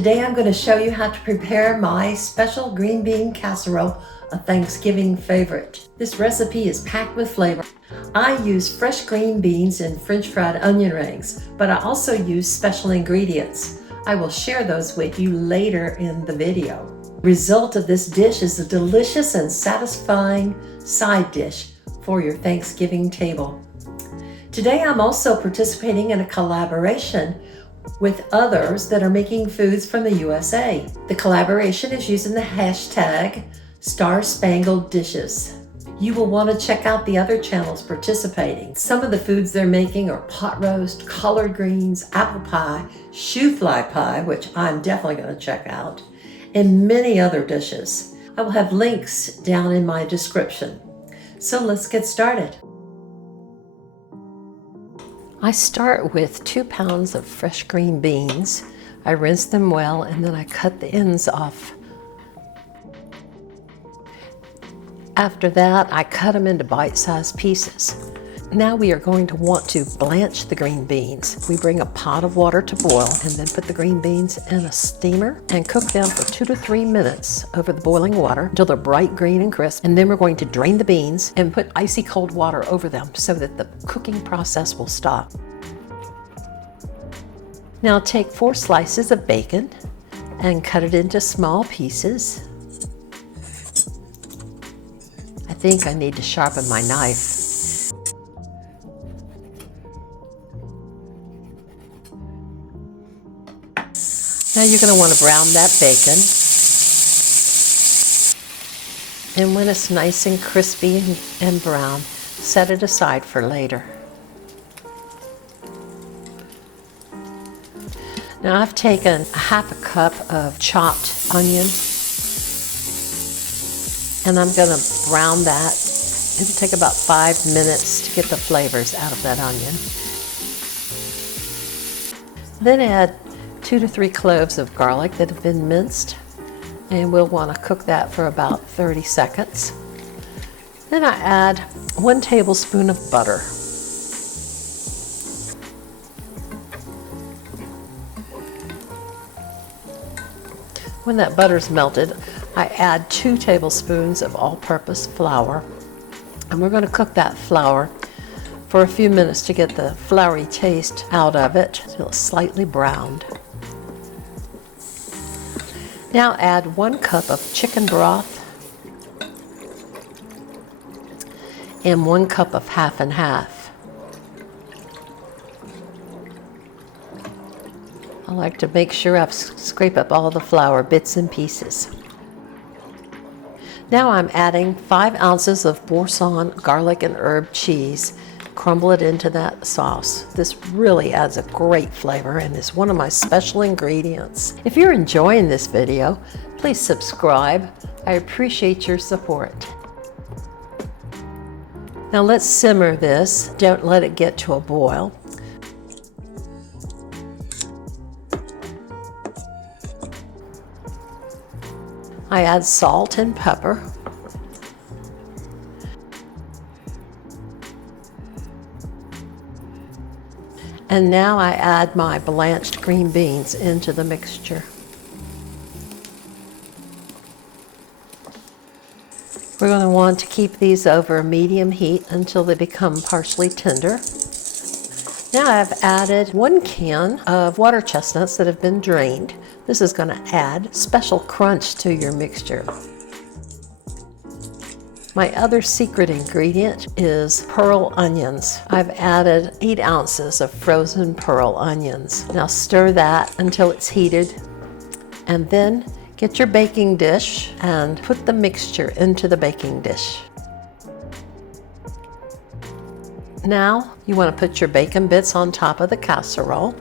Today I'm going to show you how to prepare my special green bean casserole, a Thanksgiving favorite. This recipe is packed with flavor. I use fresh green beans and French fried onion rings, but I also use special ingredients. I will share those with you later in the video. The result of this dish is a delicious and satisfying side dish for your Thanksgiving table. Today I'm also participating in a collaboration with others that are making foods from the USA. The collaboration is using the hashtag Star Spangled Dishes. You will want to check out the other channels participating. Some of the foods they're making are pot roast, collard greens, apple pie, shoe fly pie, which I'm definitely going to check out, and many other dishes. I will have links down in my description. So let's get started. I start with 2 pounds of fresh green beans. I rinse them well and then I cut the ends off. After that, I cut them into bite-sized pieces. Now we are going to want to blanch the green beans. We bring a pot of water to boil and then put the green beans in a steamer and cook them for 2 to 3 minutes over the boiling water until they're bright green and crisp. And then we're going to drain the beans and put icy cold water over them so that the cooking process will stop. Now take 4 slices of bacon and cut it into small pieces. I think I need to sharpen my knife. Now you're going to want to brown that bacon. And when it's nice and crispy and brown, set it aside for later. Now I've taken a half a cup of chopped onion and I'm going to brown that. It'll take about 5 minutes to get the flavors out of that onion. Then add 2 to 3 cloves of garlic that have been minced, and we'll want to cook that for about 30 seconds. Then I add 1 tablespoon of butter. When that butter's melted, I add 2 tablespoons of all-purpose flour, and we're going to cook that flour for a few minutes to get the floury taste out of it until it's slightly browned. Now add 1 cup of chicken broth and 1 cup of half and half. I like to make sure I've scraped up all the flour bits and pieces. Now I'm adding 5 ounces of Boursin garlic and herb cheese. Crumble it into that sauce. This really adds a great flavor and is one of my special ingredients. If you're enjoying this video, please subscribe. I appreciate your support. Now let's simmer this. Don't let it get to a boil. I add salt and pepper. And now I add my blanched green beans into the mixture. We're going to want to keep these over a medium heat until they become partially tender. Now I've added 1 can of water chestnuts that have been drained. This is going to add special crunch to your mixture. My other secret ingredient is pearl onions. I've added 8 ounces of frozen pearl onions. Now stir that until it's heated, and then get your baking dish and put the mixture into the baking dish. Now you want to put your bacon bits on top of the casserole,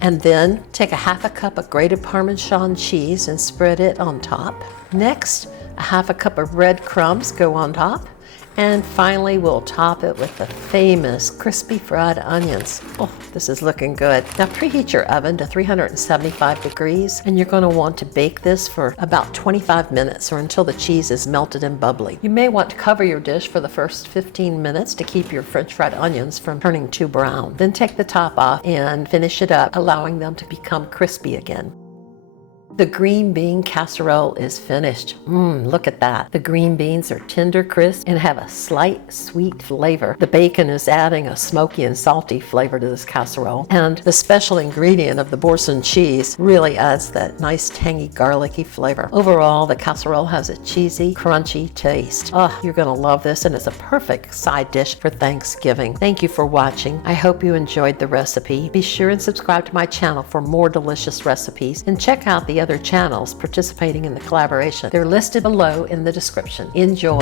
and then take a half a cup of grated Parmesan cheese and spread it on top. Next, a half a cup of breadcrumbs go on top, and finally we'll top it with the famous crispy fried onions. Oh, this is looking good. Now preheat your oven to 375 degrees, and you're going to want to bake this for about 25 minutes or until the cheese is melted and bubbly. You may want to cover your dish for the first 15 minutes to keep your French fried onions from turning too brown. Then take the top off and finish it up, allowing them to become crispy again. The green bean casserole is finished. Look at that. The green beans are tender, crisp, and have a slight sweet flavor. The bacon is adding a smoky and salty flavor to this casserole. And the special ingredient of the Boursin cheese really adds that nice tangy garlicky flavor. Overall, the casserole has a cheesy, crunchy taste. You're gonna love this, and it's a perfect side dish for Thanksgiving. Thank you for watching. I hope you enjoyed the recipe. Be sure and subscribe to my channel for more delicious recipes, and check out the other channels participating in the collaboration. They're listed below in the description. Enjoy!